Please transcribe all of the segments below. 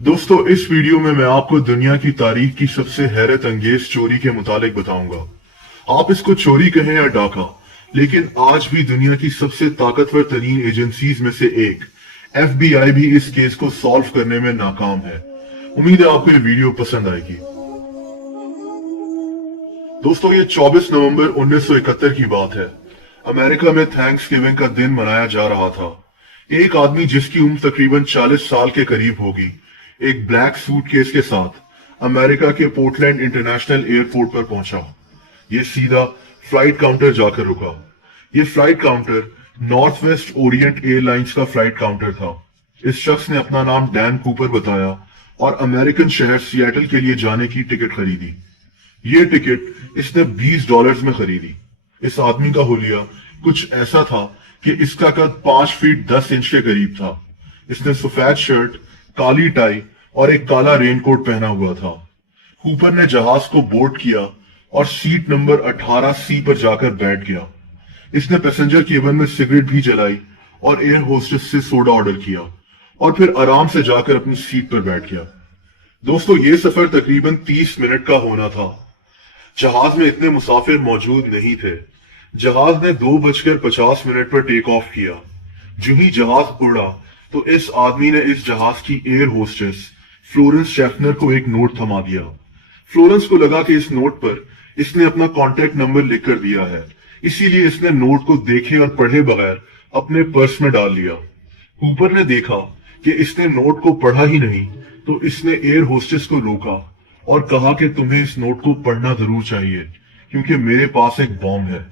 दोस्तों, इस वीडियो में मैं आपको दुनिया की तारीख की सबसे हैरत अंगेज चोरी के मुतालिक बताऊंगा। आप इसको चोरी कहें या डाका, लेकिन आज भी दुनिया की सबसे ताकतवर तरीन एजेंसीज में से एक FBI भी इस केस को सॉल्व करने में नाकाम है। उम्मीद है आपको ये वीडियो पसंद आएगी। दोस्तों, ये 24 नवंबर 1971 की बात है। अमेरिका में थैंक्स गिविंग का दिन मनाया जा रहा था। एक आदमी जिसकी उम्र तकरीबन 40 साल के करीब होगी, एक ब्लैक सूटकेस के साथ अमेरिका के पोर्टलैंड इंटरनेशनल एयरपोर्ट पर पहुंचा। ये सीधा फ्लाइट काउंटर जाकर रुका। ये flight counter north west Orient airlines का फ्लाइट काउंटर था। इस शख्स ने अपना नाम डैन कूपर बताया और अमेरिकन शहर सिएटल के लिए जाने की टिकट खरीदी। ये टिकट इसने $20 में खरीदी। इस आदमी का हुलिया कुछ ऐसा था कि इसका कद 5 फीट 10 इंच के करीब था। इसने सफेद शर्ट, काली टाई और एक काला रेनकोट पहना हुआ था। कूपर ने जहाज को बोर्ड किया और सीट नंबर 18C पर जाकर बैठ गया। इसने पैसेंजर केबिन में सिगरेट भी जलाई और एयर होस्टेस से सोडा ऑर्डर किया और फिर आराम से जाकर अपनी सीट पर बैठ गया। दोस्तों, ये सफर तकरीबन 30 मिनट का होना था। जहाज में इतने मुसाफिर मौजूद नहीं थे। जहाज ने 2:50 पर टेक ऑफ किया। जो ही जहाज उड़ा तो इस आदमी ने इस जहाज की एयर होस्टेस फ्लोरेंस शेफनर को एक नोट थमा दिया। फ्लोरेंस को लगा कि इस नोट पर इसने अपना कॉन्टेक्ट नंबर लिख कर दिया है, इसीलिए इसने नोट को देखे और पढ़े बगैर अपने पर्स में डाल लिया। कूपर ने देखा कि इसने नोट को पढ़ा ही नहीं, तो इसने एयर होस्टेस को रोका और कहा कि तुम्हें इस नोट को पढ़ना जरूर चाहिए क्योंकि मेरे पास एक बॉम्ब है।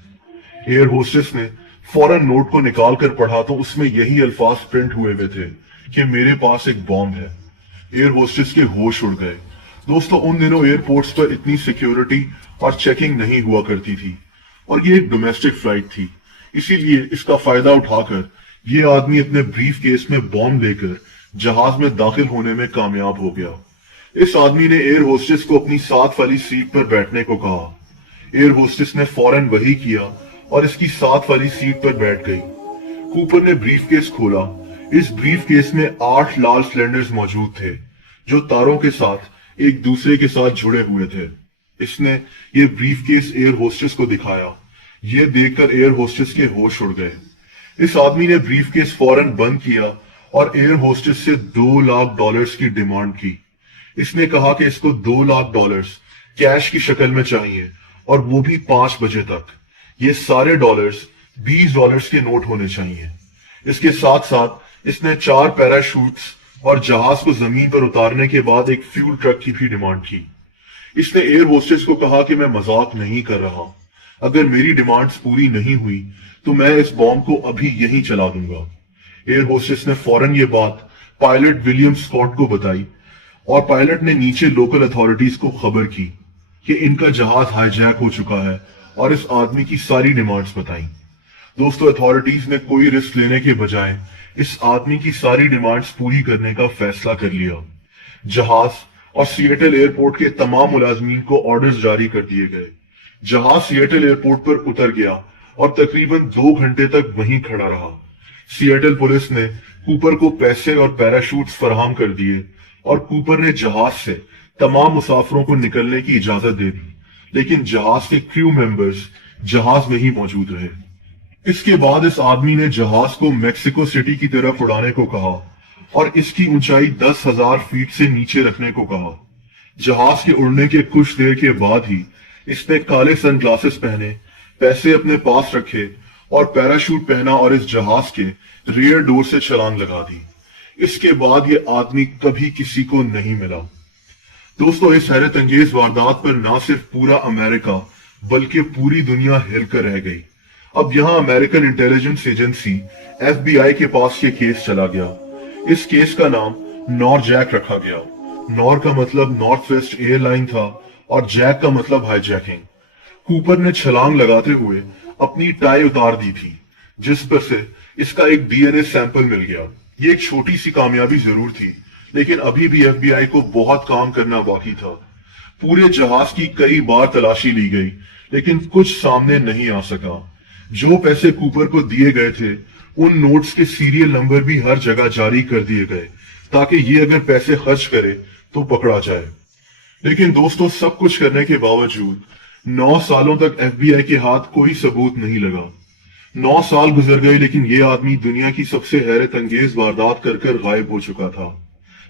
एयर होस्टेस ने फौरन नोट को निकाल कर पढ़ा तो उसमें यही अल्फाज प्रिंट हुए हुए थे कि मेरे पास एक बॉम्ब है। एयर होस्टेस के होश उड़ गए। दोस्तों, उन दिनों एयरपोर्ट्स पर इतनी सिक्योरिटी और चेकिंग नहीं हुआ करती थी और ये एक डोमेस्टिक फ्लाइट थी, इसीलिए इसका फायदा उठाकर ये आदमी अपने ब्रीफ केस में बॉम्ब लेकर जहाज में दाखिल होने में कामयाब हो गया। इस आदमी ने एयर होस्टेस को अपनी साथ वाली सीट पर बैठने को कहा। एयर होस्टेस ने फौरन वही किया और इसकी साथ वाली सीट पर बैठ गई। कूपर ने ब्रीफ केस खोला। इस ब्रीफ केस में 8 लाल सिलेंडर्स मौजूद थे जो तारों के साथ एक दूसरे के साथ जुड़े हुए थे। इसने ये ब्रीफ केस एयर होस्टेस को दिखाया। ये देखकर एयर होस्टेस के होश उड़ गए। इस आदमी ने ब्रीफ केस फौरन बंद किया और एयर होस्टेस से $2 लाख की डिमांड की। इसने कहा कि इसको $2 लाख कैश की शक्ल में चाहिए और वो भी 5 बजे तक। ये सारे डॉलर्स $20 के नोट होने चाहिए। इसके साथ साथ इसने 4 पैराशूट्स और जहाज को जमीन पर उतारने के बाद एक फ्यूल ट्रक की भी डिमांड की। इसने एयर होस्टेस को कहा कि मैं मजाक नहीं कर रहा, अगर मेरी डिमांड्स पूरी नहीं हुई तो मैं इस बॉम्ब को अभी यहीं चला दूंगा। एयर होस्टेस ने फौरन ये बात पायलट विलियम स्कॉट को बताई और पायलट ने नीचे लोकल अथॉरिटीज को खबर की कि इनका जहाज हाईजैक हो चुका है और इस आदमी की सारी डिमांड्स बताई। दोस्तों, अथॉरिटीज ने कोई रिस्क लेने के बजाय इस आदमी की सारी डिमांड्स पूरी करने का फैसला कर लिया। जहाज और सिएटल एयरपोर्ट के तमाम मुलाजमीन को ऑर्डर्स जारी कर दिए गए। जहाज सिएटल एयरपोर्ट पर उतर गया और तकरीबन 2 घंटे तक वहीं खड़ा रहा। सिएटल पुलिस ने कूपर को पैसे और पैराशूट्स फराहम कर दिए और कूपर ने जहाज से तमाम मुसाफिरों को निकलने की इजाजत दे दी, लेकिन जहाज के क्रू मेंबर्स जहाज में ही मौजूद रहे। इसके बाद इस आदमी ने जहाज को मेक्सिको सिटी की तरफ उड़ाने को कहा और इसकी ऊंचाई 10,000 फीट से नीचे रखने को कहा। जहाज के उड़ने के कुछ देर के बाद ही इसने काले सनग्लासेस पहने, पैसे अपने पास रखे और पैराशूट पहना और इस जहाज के रियर डोर से छलांग लगा दी। इसके बाद ये आदमी कभी किसी को नहीं मिला। दोस्तों, इस हैरत अंगेज वारदात पर ना सिर्फ पूरा अमेरिका बल्कि पूरी दुनिया हिलकर रह गई। अब यहाँ अमेरिकन इंटेलिजेंस एजेंसी FBI के पास ये केस चला गया। इस केस का नाम नॉरजैक रखा गया। नॉर का मतलब नॉर्थ वेस्ट एयरलाइन था और जैक का मतलब हाईजैकिंग। कूपर ने छलांग लगाते हुए अपनी टाई उतार दी थी, जिस पर से इसका एक DNA सैंपल मिल गया। ये एक छोटी सी कामयाबी जरूर थी, लेकिन अभी भी FBI को बहुत काम करना बाकी था। पूरे जहाज की कई बार तलाशी ली गई, लेकिन कुछ सामने नहीं आ सका। जो पैसे कूपर को दिए गए थे, उन नोट्स के सीरियल नंबर भी हर जगह जारी कर दिए गए, ताकि ये अगर पैसे खर्च करे तो पकड़ा जाए। लेकिन दोस्तों, सब कुछ करने के बावजूद 9 सालों तक FBI के हाथ कोई सबूत नहीं लगा। 9 साल गुजर गए, लेकिन ये आदमी दुनिया की सबसे हैरत अंगेज वारदात कर कर गायब हो चुका था।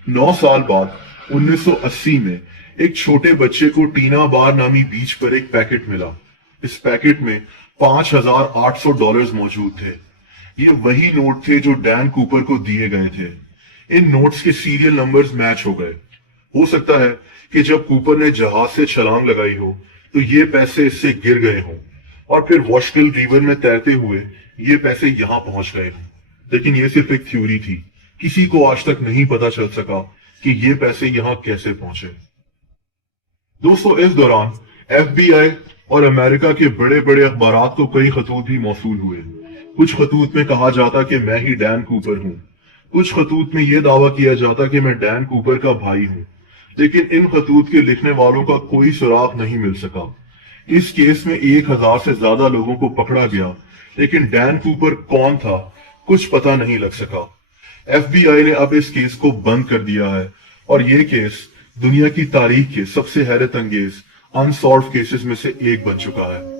9 साल बाद 1980 में एक छोटे बच्चे को टीना बार नामी बीच पर एक पैकेट मिला। इस पैकेट में $5,800 मौजूद थे। ये वही नोट थे जो डैन कूपर को दिए गए थे। इन नोट्स के सीरियल नंबर्स मैच हो गए। हो सकता है कि जब कूपर ने जहाज से छलांग लगाई हो तो ये पैसे इससे गिर गए हों और फिर वॉशकिल रिवर में तैरते हुए ये पैसे यहां पहुंच गए हों। लेकिन ये सिर्फ एक थ्योरी थी। किसी को आज तक नहीं पता चल सका कि ये पैसे यहां कैसे पहुंचे। दोस्तों, इस दौरान FBI और अमेरिका के बड़े बड़े अखबारात को कई खतूत भी मौसूल हुए। कुछ खतूत में कहा जाता कि मैं ही डैन कूपर हूं। कुछ खतूत में यह दावा किया जाता कि मैं डैन कूपर का भाई हूं। लेकिन इन खतूत के लिखने वालों का कोई सुराग नहीं मिल सका। इस केस में 1000 से ज्यादा लोगों को पकड़ा गया, लेकिन डैन कूपर कौन था कुछ पता नहीं लग सका। FBI ने अब इस केस को बंद कर दिया है और ये केस दुनिया की तारीख के सबसे हैरत अंगेज अनसॉल्व केसेस में से एक बन चुका है।